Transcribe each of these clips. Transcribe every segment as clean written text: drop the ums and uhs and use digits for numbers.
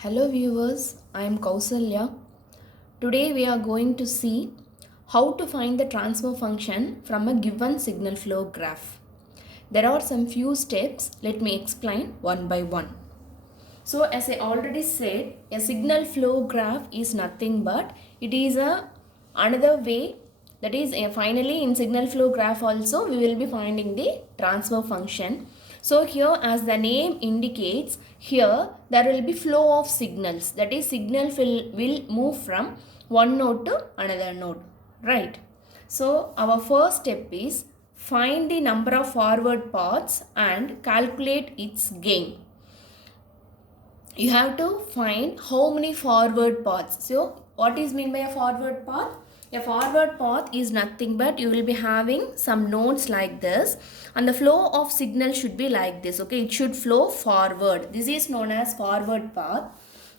Hello viewers, I am Kausalya. Today we are going to see how to find the transfer function from a given signal flow graph. There are some few steps, let me explain one by one. So as I already said, a signal flow graph is nothing but it is another way, that is finally in signal flow graph also we will be finding the transfer function. So here as the name indicates, here there will be flow of signals, that is signal will move from one node to another node, right? So our first step is find the number of forward paths and calculate its gain. You have to find how many forward paths. So what is meant by a forward path? A forward path is nothing but you will be having some nodes like this and the flow of signal should be like this. Okay, it should flow forward. This is known as forward path,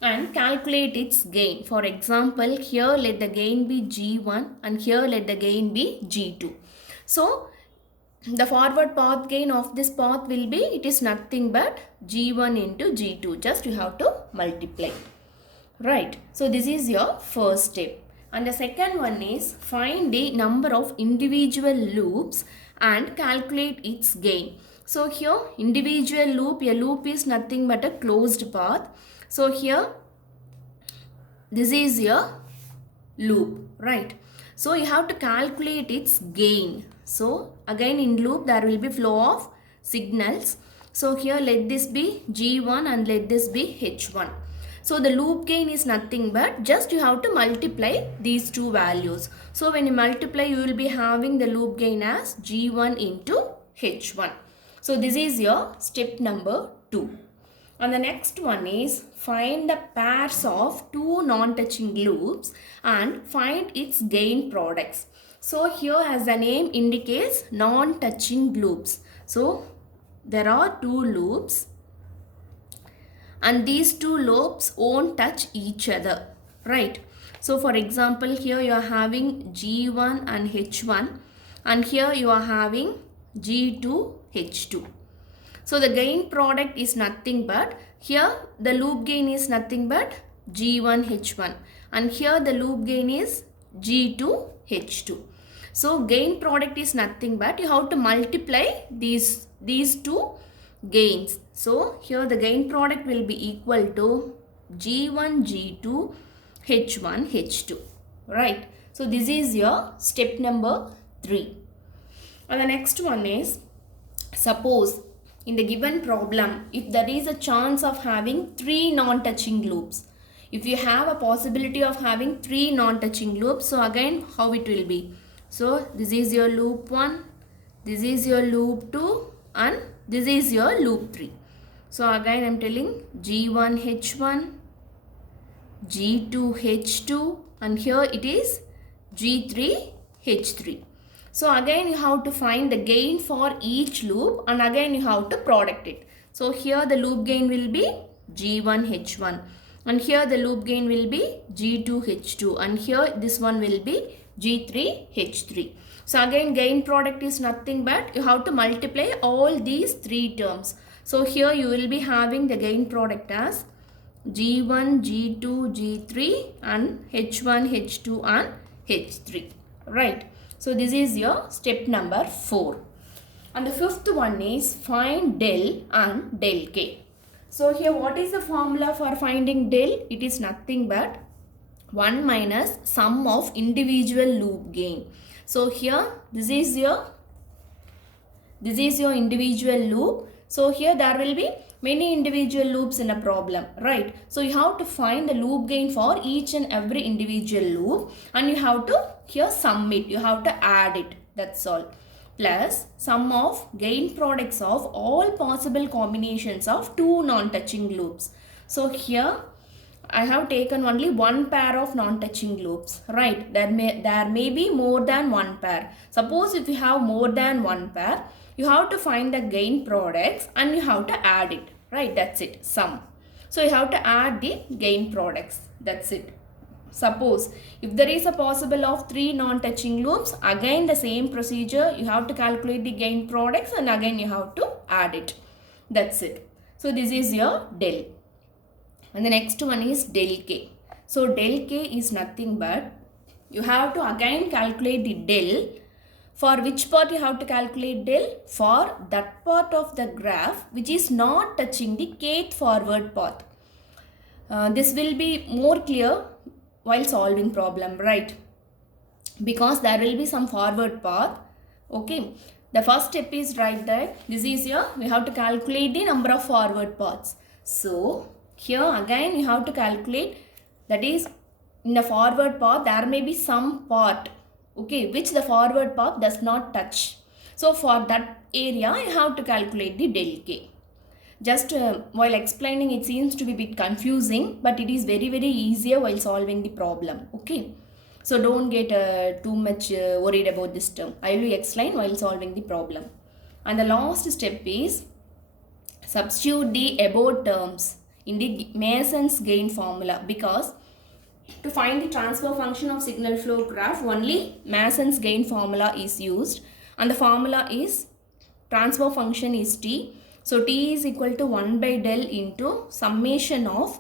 and calculate its gain. For example, here let the gain be G1 and here let the gain be G2. So the forward path gain of this path will be, it is nothing but G1 into G2. Just you have to multiply. Right. So this is your first step. And the second one is find the number of individual loops and calculate its gain. So here individual loop, a loop is nothing but a closed path. So here this is your loop, right? So you have to calculate its gain. So again in loop there will be flow of signals. So here let this be G1 and let this be H1. So the loop gain is nothing but just you have to multiply these two values. So when you multiply you will be having the loop gain as G1 into H1. So this is your step number 2. And the next one is find the pairs of two non-touching loops and find its gain products. So here as the name indicates, non-touching loops. So there are two loops and these two loops won't touch each other, right? So for example, here you are having G1 and H1 and here you are having G2, H2. So the gain product is nothing but, here the loop gain is nothing but G1 H1 and here the loop gain is G2 H2. So gain product is nothing but you have to multiply these two gains. So here the gain product will be equal to G1 G2 H1 H2, right? So this is your step number 3. And the next one is, suppose in the given problem, if there is a chance of having 3 non-touching loops, if you have a possibility of having 3 non-touching loops, so again how it will be? So this is your loop 1, this is your loop 2 and this is your loop 3. So again I am telling G1 H1, G2 H2 and here it is G3 H3. So again you have to find the gain for each loop and again you have to product it. So here the loop gain will be G1 H1 and here the loop gain will be G2 H2 and here this one will be G3 H3. So again gain product is nothing but you have to multiply all these 3 terms. So here you will be having the gain product as G1, G2, G3 and H1, H2 and H3, right? So this is your step number 4. And the fifth one is find del and del k. So here what is the formula for finding del? It is nothing but 1 minus sum of individual loop gain. So here this is your individual loop. So here there will be many individual loops in a problem, right? So you have to find the loop gain for each and every individual loop and you have to here sum it, you have to add it, that's all, plus sum of gain products of all possible combinations of 2 non-touching loops. So here I have taken only one pair of non-touching loops, right? There may be more than one pair. Suppose if you have more than one pair, you have to find the gain products and you have to add it, right? That's it, sum. So you have to add the gain products, that's it. Suppose if there is a possible of 3 non-touching loops, again the same procedure, you have to calculate the gain products and again you have to add it, that's it. So this is your del. And the next one is del k. So del k is nothing but you have to again calculate the del. For which part you have to calculate del? For that part of the graph which is not touching the kth forward path. This will be more clear while solving problem, right? Because there will be some forward path. Okay, the first step is right there. This is here. We have to calculate the number of forward paths. So here again you have to calculate, that is in the forward path there may be some part, okay, which the forward path does not touch. So for that area you have to calculate the del k. Just while explaining it seems to be a bit confusing, but it is very easier while solving the problem. Okay, so don't get too much worried about this term. I will explain while solving the problem. And the last step is substitute the above terms in the Mason's gain formula, because to find the transfer function of signal flow graph only Mason's gain formula is used, and the formula is transfer function is t. So t is equal to 1 by del into summation of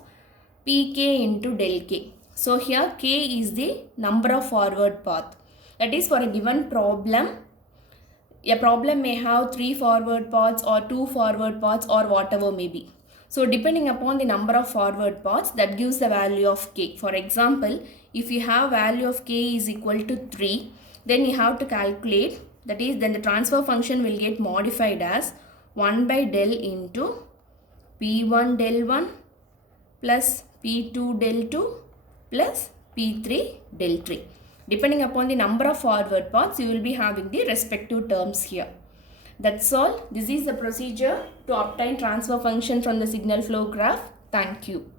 pk into del k. So here k is the number of forward path. That is, for a given problem, a problem may have 3 forward paths or 2 forward paths or whatever may be. So depending upon the number of forward paths, that gives the value of k. For example, if you have value of k is equal to 3, then you have to calculate, that is, then the transfer function will get modified as 1 by del into P1 del 1 plus P2 del 2 plus P3 del 3. Depending upon the number of forward paths, you will be having the respective terms here. That's all. This is the procedure to obtain transfer function from the signal flow graph. Thank you.